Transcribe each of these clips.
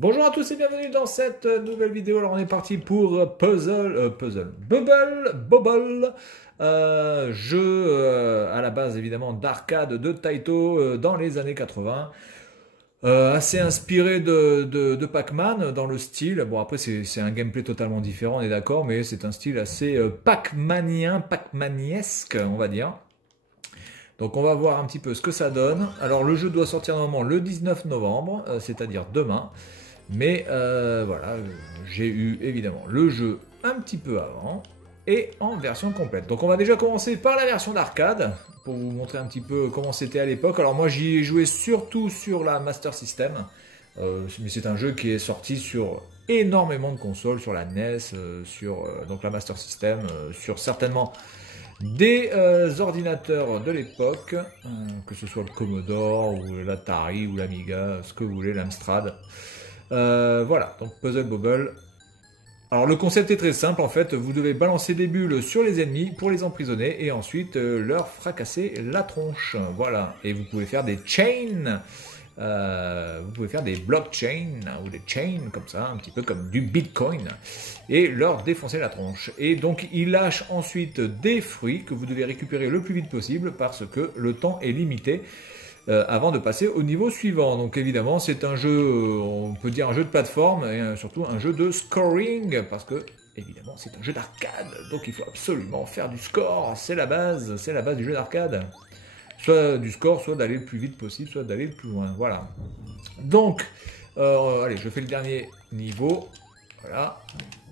Bonjour à tous et bienvenue dans cette nouvelle vidéo. Alors on est parti pour Bubble, jeu à la base évidemment d'arcade de Taito dans les années 80. Assez inspiré de Pac-Man dans le style. Bon après c'est un gameplay totalement différent, on est d'accord, mais c'est un style assez Pac-Manien, Pac-Maniesque on va dire. Donc on va voir un petit peu ce que ça donne. Alors le jeu doit sortir normalement le 19 novembre, c'est-à-dire demain. Mais voilà, j'ai eu évidemment le jeu un petit peu avant et en version complète. Donc on va déjà commencer par la version d'arcade pour vous montrer un petit peu comment c'était à l'époque. Alors moi j'y ai joué surtout sur la Master System, mais c'est un jeu qui est sorti sur énormément de consoles, sur la NES, sur donc la Master System, sur certainement des ordinateurs de l'époque, que ce soit le Commodore ou l'Atari ou l'Amiga, ce que vous voulez, l'Amstrad. Voilà, donc Puzzle Bobble. Alors le concept est très simple en fait, vous devez balancer des bulles sur les ennemis pour les emprisonner et ensuite leur fracasser la tronche. Voilà, et vous pouvez faire des chains, vous pouvez faire des blockchains ou des chains comme ça, un petit peu comme du bitcoin, et leur défoncer la tronche. Et donc il lâche ensuite des fruits que vous devez récupérer le plus vite possible parce que le temps est limité. Avant de passer au niveau suivant. Donc évidemment c'est un jeu, on peut dire un jeu de plateforme et surtout un jeu de scoring parce que évidemment c'est un jeu d'arcade, donc il faut absolument faire du score, c'est la base du jeu d'arcade. Soit du score, soit d'aller le plus vite possible, soit d'aller le plus loin, voilà. Donc, allez, je fais le dernier niveau, voilà.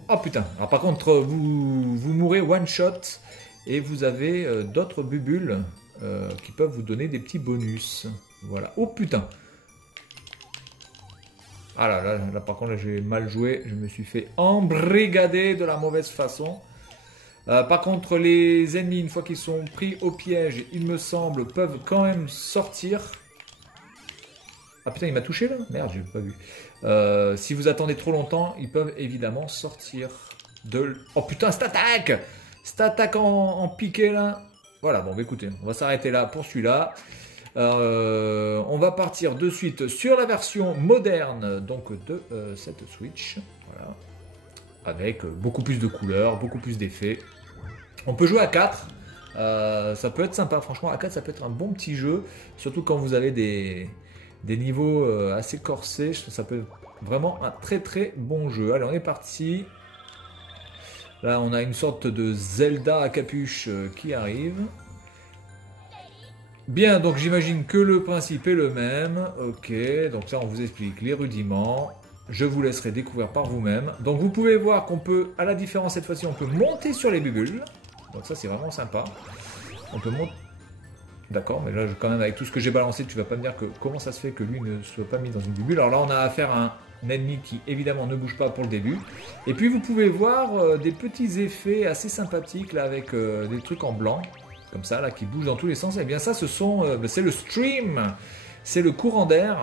Oh putain, alors par contre vous mourrez one shot et vous avez d'autres bubules qui peuvent vous donner des petits bonus. Voilà. Oh putain. Ah là, par contre, j'ai mal joué. Je me suis fait embrigader de la mauvaise façon. Par contre, les ennemis, une fois qu'ils sont pris au piège, il me semble, peuvent quand même sortir. Ah putain, il m'a touché là? Merde, j'ai pas vu. Si vous attendez trop longtemps, ils peuvent évidemment sortir de... Oh putain, cette attaque! Cette attaque en piqué là. Voilà, bon, bah, écoutez, on va s'arrêter là pour celui-là. On va partir de suite sur la version moderne donc de cette Switch. Voilà. Avec beaucoup plus de couleurs, beaucoup plus d'effets. On peut jouer à 4. Ça peut être sympa, franchement, à 4, ça peut être un bon petit jeu. Surtout quand vous avez des niveaux assez corsés. Ça peut être vraiment un très très bon jeu. Allez, on est parti. Là, on a une sorte de Zelda à capuche qui arrive. Bien, donc j'imagine que le principe est le même. Ok, donc ça, on vous explique les rudiments. Je vous laisserai découvrir par vous-même. Donc vous pouvez voir qu'on peut, à la différence cette fois-ci, on peut monter sur les bubules. Donc ça, c'est vraiment sympa. On peut monter... D'accord, mais là, quand même, avec tout ce que j'ai balancé, tu vas pas me dire que comment ça se fait que lui ne soit pas mis dans une bubule. Alors là, on a affaire à un ennemi qui évidemment ne bouge pas pour le début. Et puis vous pouvez voir des petits effets assez sympathiques là avec des trucs en blanc, comme ça là, qui bougent dans tous les sens. Et bien ça, c'est le stream, c'est le courant d'air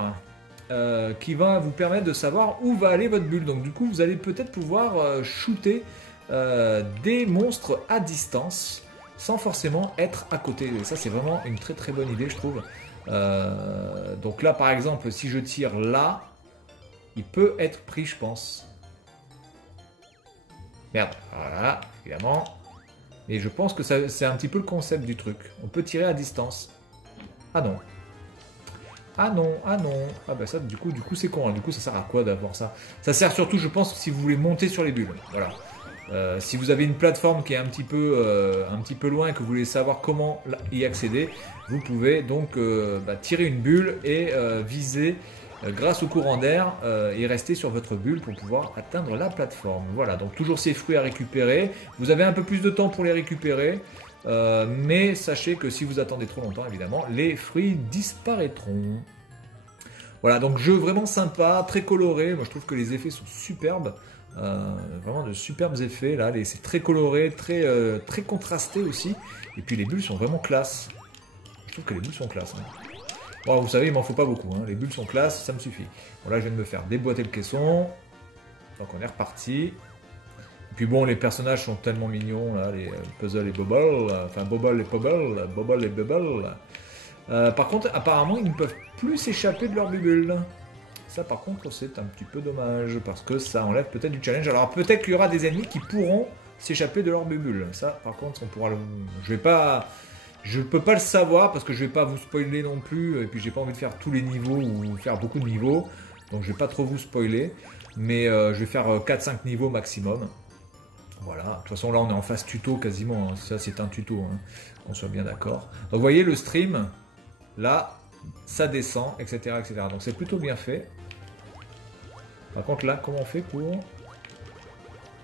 qui va vous permettre de savoir où va aller votre bulle. Donc du coup, vous allez peut-être pouvoir shooter des monstres à distance sans forcément être à côté. Et ça, c'est vraiment une très très bonne idée, je trouve. Donc là, par exemple, si je tire là, il peut être pris, je pense. Merde, voilà, évidemment. Et je pense que c'est un petit peu le concept du truc. On peut tirer à distance. Ah non. Ah non, ah non. Ah bah ça, du coup c'est con. Hein. Du coup, ça sert à quoi d'avoir ça? Ça sert surtout, je pense, si vous voulez monter sur les bulles. Voilà. Si vous avez une plateforme qui est un petit peu loin et que vous voulez savoir comment y accéder, vous pouvez donc tirer une bulle et viser grâce au courant d'air et rester sur votre bulle pour pouvoir atteindre la plateforme. Voilà, donc toujours ces fruits à récupérer. Vous avez un peu plus de temps pour les récupérer, mais sachez que si vous attendez trop longtemps, évidemment, les fruits disparaîtront. Voilà, donc jeu vraiment sympa, très coloré. Moi, je trouve que les effets sont superbes. Vraiment de superbes effets là, c'est très coloré, très contrasté aussi. Et puis les bulles sont vraiment classe. Je trouve que les bulles sont classe. Hein. Bon, vous savez, il m'en faut pas beaucoup. Hein. Les bulles sont classe, ça me suffit. Bon, là, je viens de me faire déboîter le caisson. Donc, on est reparti. Et puis bon, les personnages sont tellement mignons, là, les Puzzle et Bobble. Enfin, Bobble et Pobble, Bobble et Bubble. Par contre, apparemment, ils ne peuvent plus s'échapper de leur bubule. Ça par contre c'est un petit peu dommage parce que ça enlève peut-être du challenge. Alors peut-être qu'il y aura des ennemis qui pourront s'échapper de leur bulle. Ça par contre on pourra le... Je peux pas le savoir parce que je vais pas vous spoiler non plus et puis j'ai pas envie de faire tous les niveaux ou faire beaucoup de niveaux. Donc je vais pas trop vous spoiler. Mais je vais faire 4-5 niveaux maximum. Voilà, de toute façon là on est en phase tuto quasiment, hein. Ça c'est un tuto, hein. Qu'on soit bien d'accord. Donc vous voyez le stream, là ça descend, etc. etc. Donc c'est plutôt bien fait. Par contre là comment on fait pour...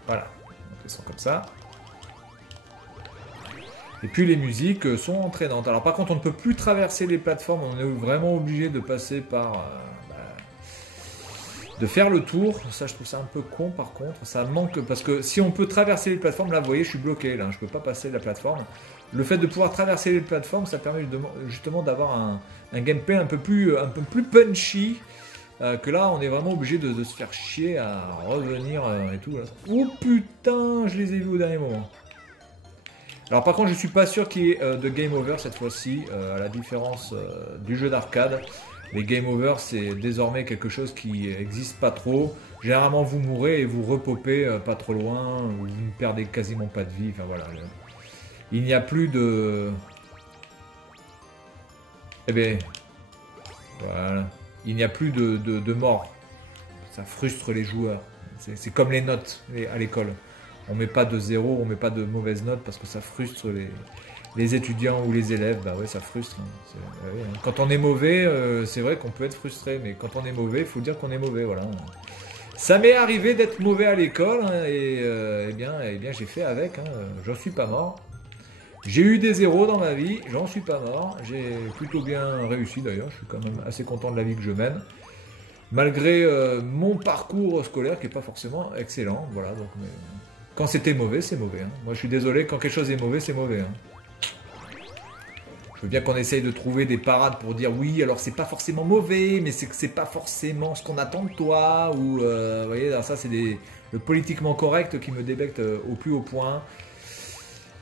Voilà, on descend comme ça. Et puis les musiques sont entraînantes. Alors par contre on ne peut plus traverser les plateformes, on est vraiment obligé de passer par... de faire le tour. Ça je trouve ça un peu con par contre, ça manque, parce que si on peut traverser les plateformes, là vous voyez je suis bloqué, là je peux pas passer la plateforme. Le fait de pouvoir traverser les plateformes, ça permet justement d'avoir un gameplay un peu plus punchy, que là on est vraiment obligé de se faire chier à revenir et tout. Là. Oh putain, je les ai vus au dernier moment. Alors par contre je suis pas sûr qu'il y ait de game over cette fois-ci, à la différence du jeu d'arcade. Les game over c'est désormais quelque chose qui n'existe pas trop. Généralement vous mourrez et vous repopez pas trop loin, ou vous ne perdez quasiment pas de vie. Enfin voilà. Il n'y a plus de... Eh bien, voilà. Il n'y a plus de mort. Ça frustre les joueurs. C'est comme les notes à l'école. On met pas de 0, on met pas de mauvaises notes parce que ça frustre les étudiants ou les élèves. Bah ouais, ça frustre. Hein. Quand on est mauvais, c'est vrai qu'on peut être frustré, mais quand on est mauvais, il faut dire qu'on est mauvais. Voilà. Ça m'est arrivé d'être mauvais à l'école, hein, et eh bien j'ai fait avec. Hein, j'en suis pas mort. J'ai eu des 0 dans ma vie, j'en suis pas mort. J'ai plutôt bien réussi d'ailleurs. Je suis quand même assez content de la vie que je mène. Malgré mon parcours scolaire qui n'est pas forcément excellent. Voilà, donc, mais... Quand c'était mauvais, c'est mauvais. Hein. Moi, je suis désolé, quand quelque chose est mauvais, c'est mauvais. Hein. Je veux bien qu'on essaye de trouver des parades pour dire oui, alors c'est pas forcément mauvais, mais c'est que c'est pas forcément ce qu'on attend de toi. Ou, vous voyez, alors ça, c'est le politiquement correct qui me débecte au plus haut point.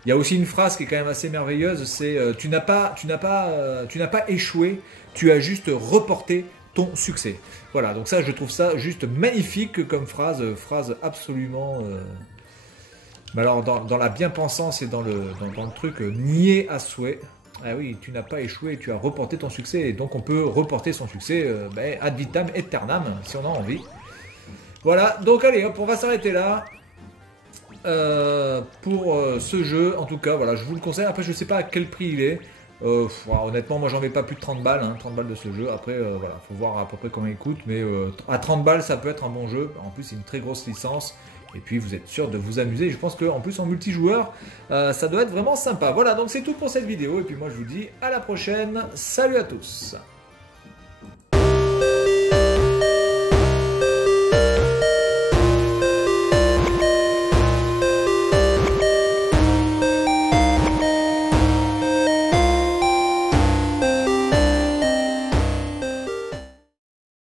Il y a aussi une phrase qui est quand même assez merveilleuse, c'est tu n'as pas échoué, tu as juste reporté ton succès. Voilà, donc ça, je trouve ça juste magnifique comme phrase absolument... Mais alors dans la bien-pensance et dans le truc nier à souhait, ah oui, tu n'as pas échoué, tu as reporté ton succès, et donc on peut reporter son succès ad vitam aeternam, si on a envie. Voilà, donc allez, hop, on va s'arrêter là pour ce jeu. En tout cas, voilà, je vous le conseille. Après, je sais pas à quel prix il est. Voilà, honnêtement, moi j'en mets pas plus de 30 balles, hein, 30 balles de ce jeu. Après, voilà, faut voir à peu près combien il coûte, mais à 30 balles, ça peut être un bon jeu. En plus, c'est une très grosse licence. Et puis vous êtes sûr de vous amuser. Je pense qu'en plus en multijoueur, ça doit être vraiment sympa. Voilà, donc c'est tout pour cette vidéo. Et puis moi je vous dis à la prochaine. Salut à tous.